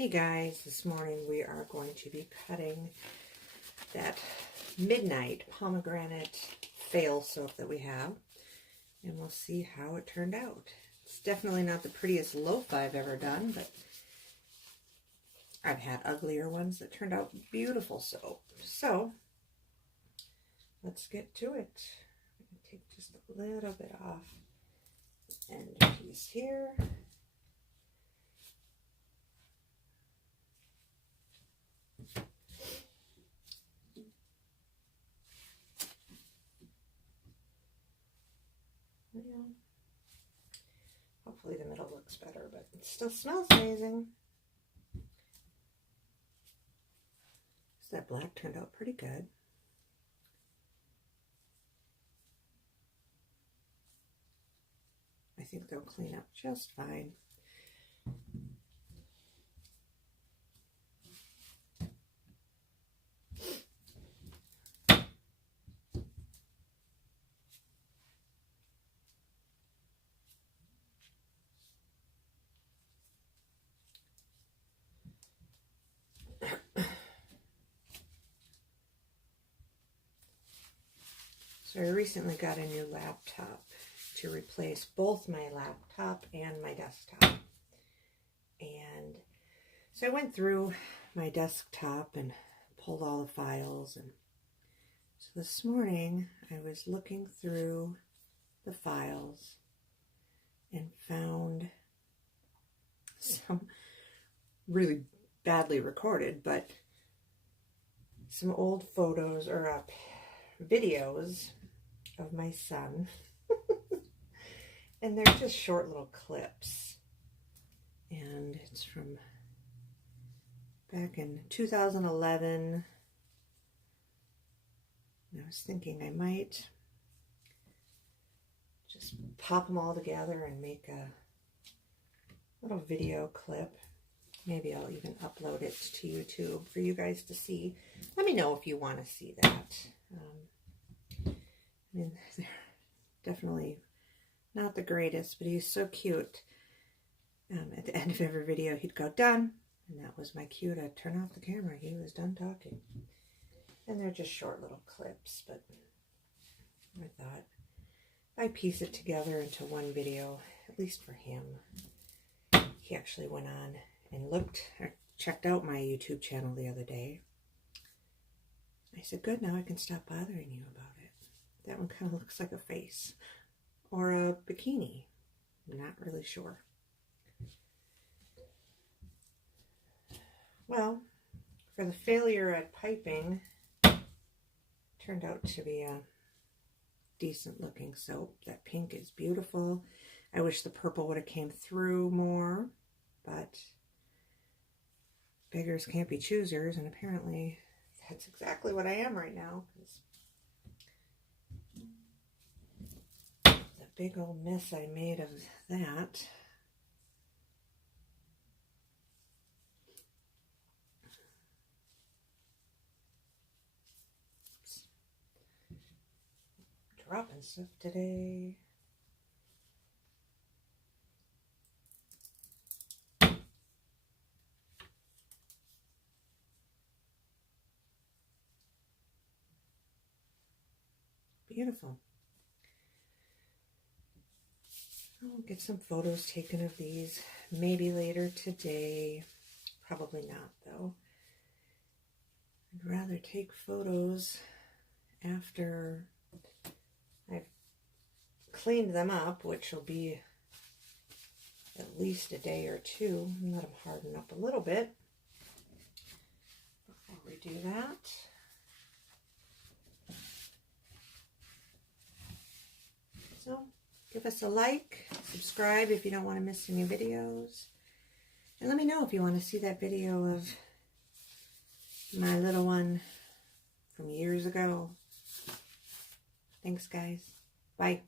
Hey guys, this morning we are going to be cutting that Midnight Pomegranate fail soap that we have, and we'll see how it turned out. It's definitely not the prettiest loaf I've ever done, but I've had uglier ones that turned out beautiful soap. So let's get to it. I'm going to take just a little bit off the end piece here. Hopefully the middle looks better, but it still smells amazing. So that black turned out pretty good. I think they'll clean up just fine. So I recently got a new laptop to replace both my laptop and my desktop. And so I went through my desktop and pulled all the files. And so this morning I was looking through the files and found some really badly recorded, but some old photos or videos of my son. And they're just short little clips. And it's from back in 2011. And I was thinking I might just pop them all together and make a little video clip. Maybe I'll even upload it to YouTube for you guys to see. Let me know if you want to see that. I mean, they're definitely not the greatest, but he's so cute. At the end of every video, he'd go, "Done." And that was my cue to turn off the camera. He was done talking. And they're just short little clips, but I thought if I piece it together into one video, at least for him. He actually went on and checked out my YouTube channel the other day. I said, "Good, now I can stop bothering you about it." That one kind of looks like a face or a bikini. I'm not really sure. Well, for the failure at piping, turned out to be a decent looking soap. That pink is beautiful. I wish the purple would have came through more, but beggars can't be choosers, and apparently that's exactly what I am right now. The big old mess I made of that. Oops. Dropping stuff today. Beautiful. I'll get some photos taken of these, maybe later today. Probably not, though. I'd rather take photos after I've cleaned them up, which will be at least a day or two, and let them harden up a little bit before we do that. So give us a like, subscribe if you don't want to miss any videos, and let me know if you want to see that video of my little one from years ago. Thanks, guys. Bye.